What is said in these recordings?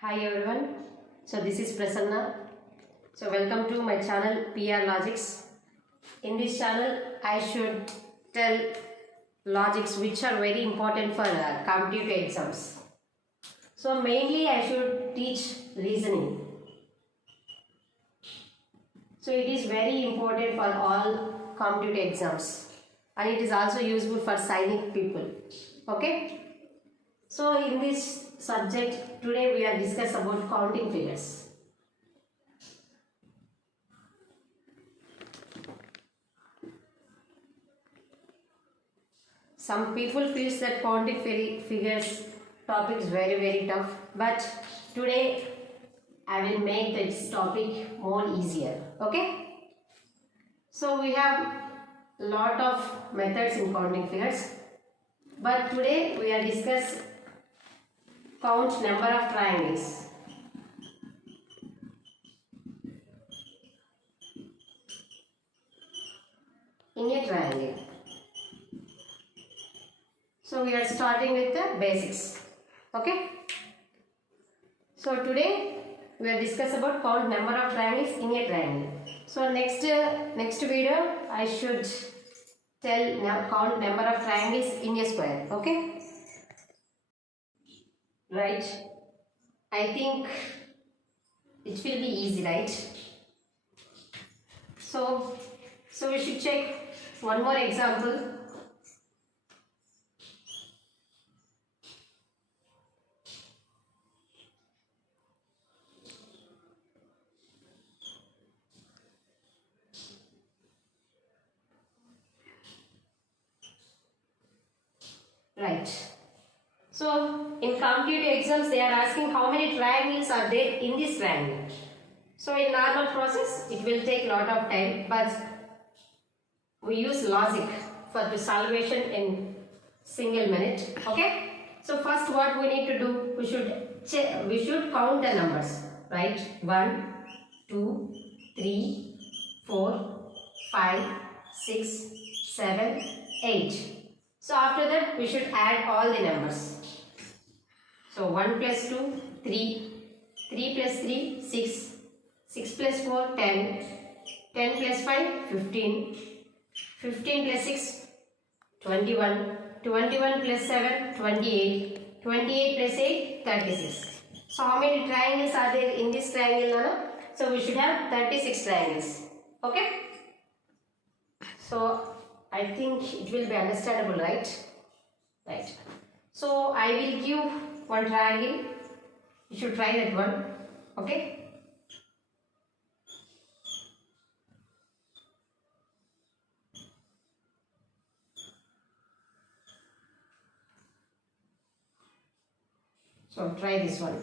Hi everyone, so this is Prasanna. So welcome to my channel PR Logics. In this channel I should tell logics which are very important for competitive exams. So mainly I should teach reasoning. So it is very important for all competitive exams and it is also useful for signing people. Okay. So in this subject today we are discuss about counting figures. Some people feels that counting figures topic is very tough, but today I will make this topic more easier. Okay. So we have lot of methods in counting figures, but today we are discuss count number of triangles. In a triangle. So we are starting with the basics. Okay. So today we are discuss about count number of triangles in a triangle. So next video I should tell count number of triangles in a square. Okay. Right. I think it will be easy, right? So we should check one more example. Right. So in competitive exams they are asking how many triangles are there in this triangle. So in normal process it will take lot of time, but we use logic for the solvation in single minute. Okay. So first what we need to do, we should count the numbers, right? 1, 2, 3, 4, 5, 6, 7, 8. So after that we should add all the numbers. So 1 plus 2, 3, 3 plus 3, 6, 6 plus 4, 10, 10 plus 5, 15, 15 plus 6, 21, 21 plus 7, 28, 28 plus 8, 36. So how many triangles are there in this triangle, Nana? So we should have 36 triangles. Okay? So I think it will be understandable, right? Right. So I will give one triangle. You should try that one. Okay? So try this one.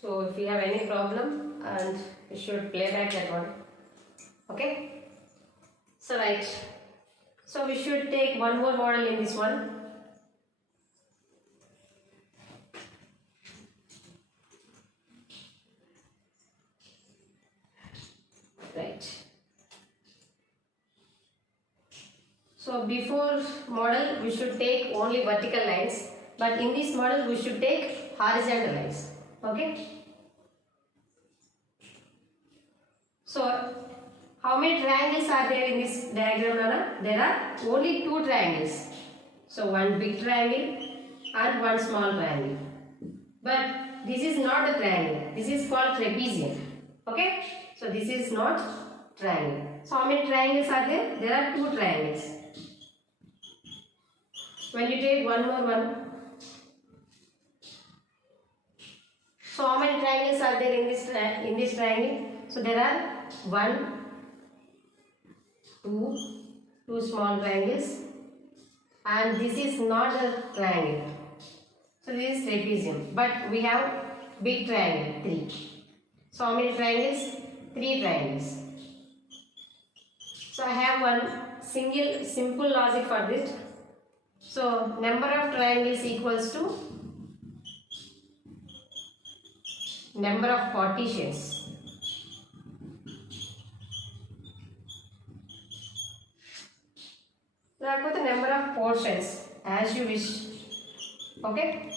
So if you have any problem, and you should play back that one. Okay? So right. So we should take one more model in this one. Right. So before model we should take only vertical lines, but in this model we should take horizontal lines. Okay. So how many triangles are there in this diagram, Nana? There are only 2 triangles. So one big triangle and one small triangle. But this is not a triangle. This is called trapezium. Okay. So this is not triangle. So how many triangles are there? There are 2 triangles. When you take one more one. So how many triangles are there in this triangle? So there are 1, 2 small triangles, and this is not a triangle. So this is trapezium, but we have big triangle 3. So how many triangles? 3 triangles. So I have one simple logic for this. So number of triangles equals to number of partitions. Now put the number of portions as you wish. Okay.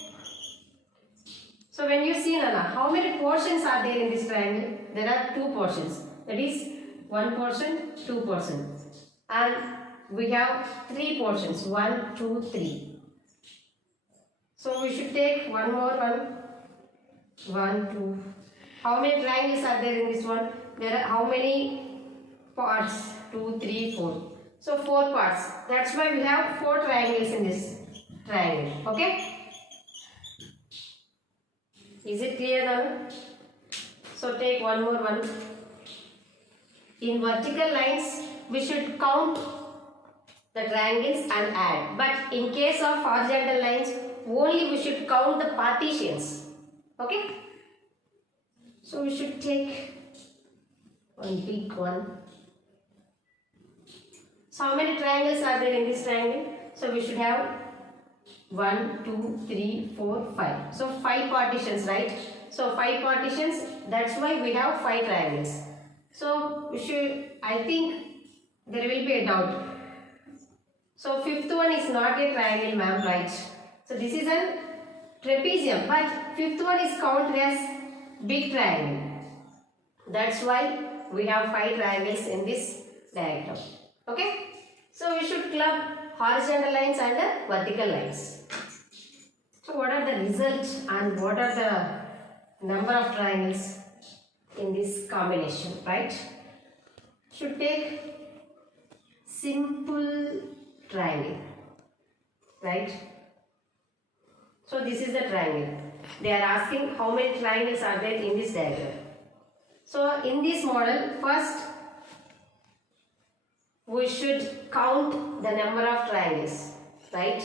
So when you see Nana, how many portions are there in this triangle? There are two portions. That is one portion, two portions. And we have three portions. 1, 2, 3. So we should take one more one. 1, 2. How many triangles are there in this one? There are how many parts? 2, 3, 4. So 4 parts. That's why we have 4 triangles in this triangle. Okay? Is it clear now? So take one more one. In vertical lines, we should count the triangles and add. But in case of horizontal lines, only we should count the partitions. Okay? So we should take one big one. So how many triangles are there in this triangle? So we should have 1, 2, 3, 4, 5. So 5 partitions, right? So 5 partitions, that's why we have 5 triangles. So we should, I think there will be a doubt. So fifth one is not a triangle, ma'am, right? So this is a trapezium, but fifth one is counted as big triangle. That's why we have 5 triangles in this diagram. Okay? So we should club horizontal lines and vertical lines. So what are the results and what are the number of triangles in this combination, right? Should take simple triangle, right? So this is the triangle. They are asking how many triangles are there in this diagram. So in this model, first we should count the number of triangles, right?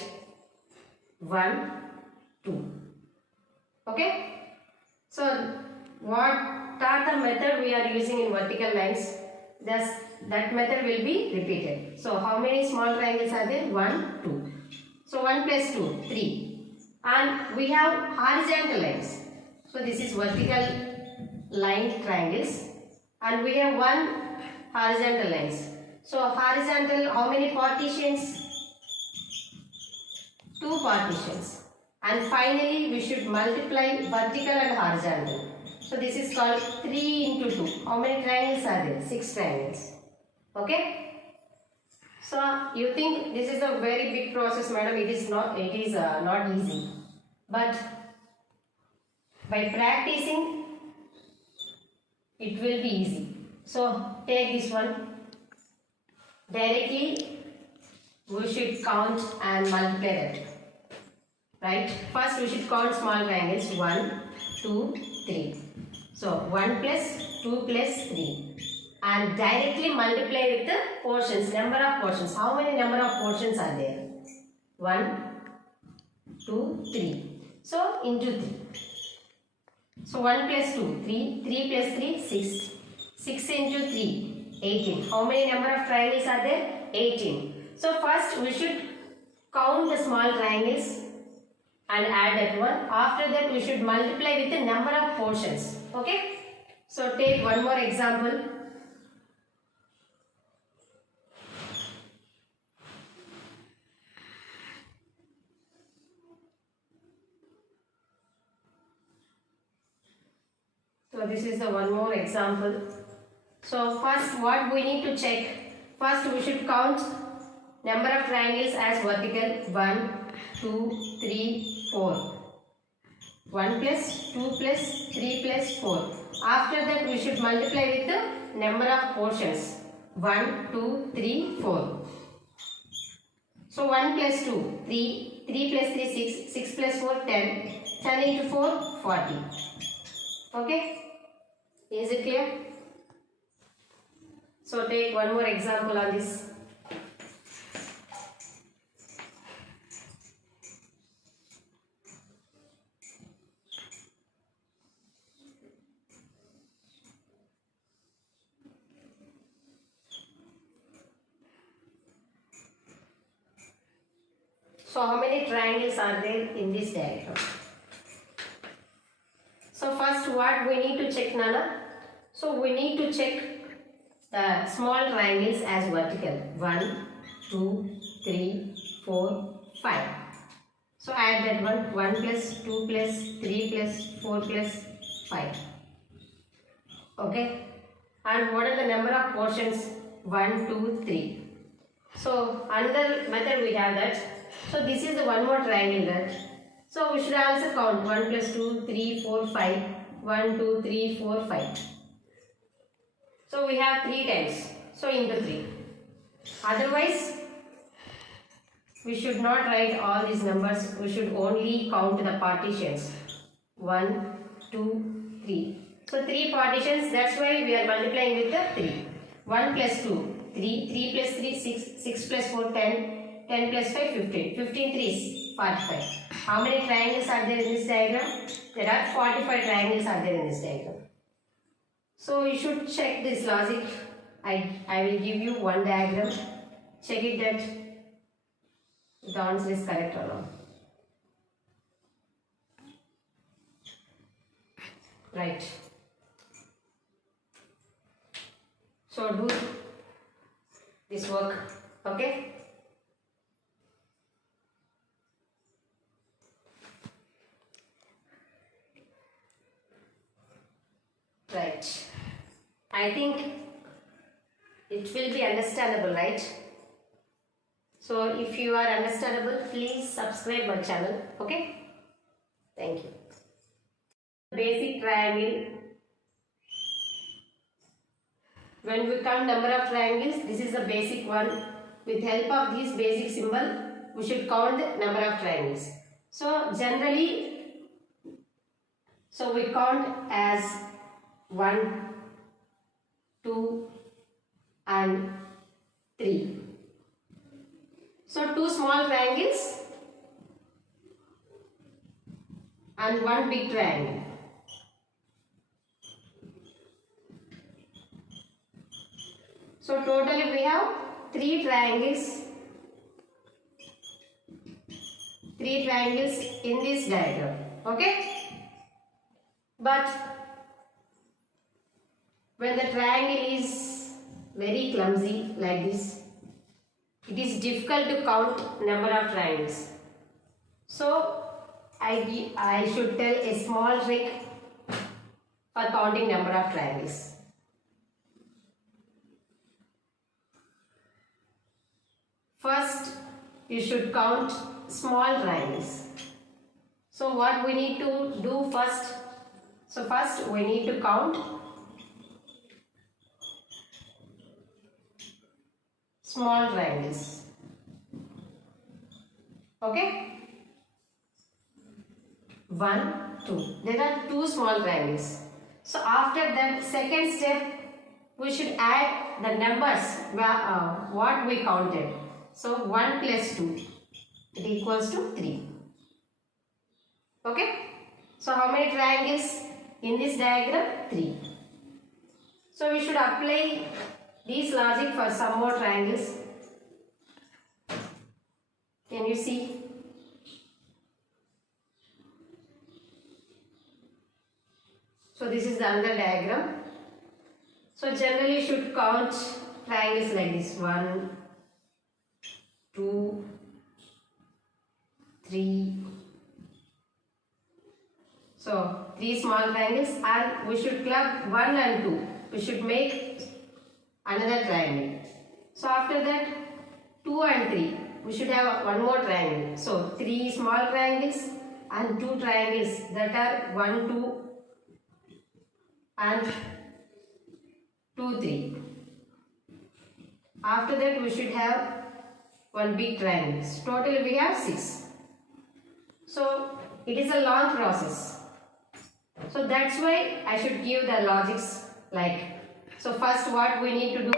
1, 2. Okay? So what are the method we are using in vertical lines? That method will be repeated. So how many small triangles are there? 1, 2. So 1 plus 2, 3. And we have horizontal lines. So this is vertical line triangles. And we have 1 horizontal lines. So horizontal, how many partitions? 2 partitions. And finally, we should multiply vertical and horizontal. So this is called 3 into 2. How many triangles are there? 6 triangles. Okay? So you think this is a very big process, madam? It is not easy. But by practicing, it will be easy. So take this one. Directly, we should count and multiply that. Right? First, we should count small triangles. 1, 2, 3. So 1 plus 2 plus 3. And directly multiply with the portions, number of portions. How many number of portions are there? 1, 2, 3. So into 3. So 1 plus 2, 3. 3 plus 3, 6. 6 into 3, 18. How many number of triangles are there? 18. So first we should count the small triangles and add that one. After that we should multiply with the number of portions. Okay? So take one more example. So this is the one more example. So first what we need to check. First we should count number of triangles as vertical. 1, 2, 3, 4. 1 plus 2 plus 3 plus 4. After that we should multiply with the number of portions. 1, 2, 3, 4. So 1 plus 2, 3. 3 plus 3, 6. 6 plus 4, 10. 10 into 4, 40. Okay? Is it clear? So take one more example on this. So how many triangles are there in this diagram? So first what we need to check, Nana? So we need to check the small triangles as vertical. 1, 2, 3, 4, 5. So add that one. 1 plus 2 plus 3 plus 4 plus 5. Okay. And what are the number of portions? 1, 2, 3. So another method we have that. So this is the one more triangle that. So we should also count 1 plus 2, 3, 4, 5. 1, 2, 3, 4, 5. So we have 3 times. So into 3. Otherwise, we should not write all these numbers. We should only count the partitions. 1, 2, 3. So 3 partitions. That's why we are multiplying with the 3. 1 plus 2. 3, 3 plus 3, 6, 6 plus 4, 10, 10 plus 5, 15. 15 3s, 45. How many triangles are there in this diagram? There are 45 triangles are there in this diagram. So you should check this logic. I will give you one diagram. Check it that the answer is correct or not. Right. So do this work, okay? Right. I think it will be understandable, right? So if you are understandable, please subscribe my channel, okay? Thank you. Basic triangle. When we count number of triangles, this is the basic one. With help of this basic symbol, we should count the number of triangles. So generally, so we count as 1, 2 and 3. So 2 small triangles and 1 big triangle. So totally we have 3 triangles. 3 triangles in this diagram. Okay? But when the triangle is very clumsy like this, it is difficult to count number of triangles. So I should tell a small trick for counting number of triangles. First, you should count small triangles. So what we need to do first? So first we need to count small triangles. Okay? 1, 2. There are 2 small triangles. So after that second step, we should add the numbers what we counted. So 1 plus 2, it equals to 3. Okay? So how many triangles in this diagram? 3. So we should apply this logic for some more triangles. Can you see? So this is the other diagram. So generally you should count triangles like this. 1, 2, 3. So 3 small triangles, and we should club 1 and 2. We should make another triangle. So after that 2 and 3. We should have one more triangle. So 3 small triangles and 2 triangles, that are 1, 2 and 2, 3. After that we should have one big triangle. So totally we have 6. So it is a long process. So that's why I should give the logics like. So first what we need to do?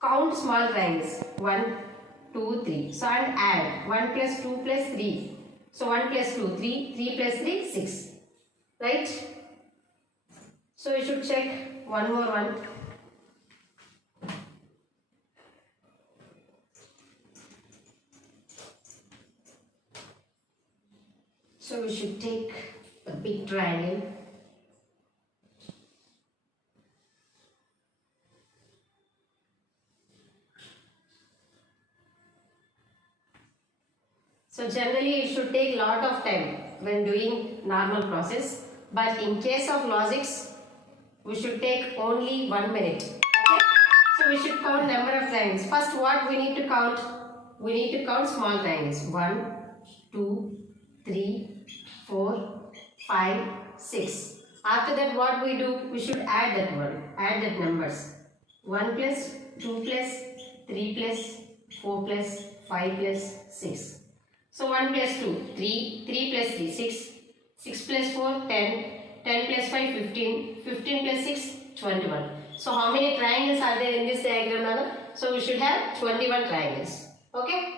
Count small triangles. 1, 2, 3. So and add 1 plus 2 plus 3. So 1 plus 2, 3. 3 plus 3, 6. Right? So you should check one more one. So we should take a big triangle. So generally it should take lot of time when doing normal process, but in case of logics we should take only 1 minute. Okay? So we should count number of triangles. First what we need to count? We need to count small triangles. 1, 2, 3, 4, 5, 6. After that what we do? We should add that one. Add that numbers. 1 plus, 2 plus, 3 plus, 4 plus, 5 plus, 6. So 1 plus 2, 3, 3 plus 3, 6, 6 plus 4, 10, 10 plus 5, 15, 15 plus 6, 21. So how many triangles are there in this diagram, Nana? So we should have 21 triangles. Okay.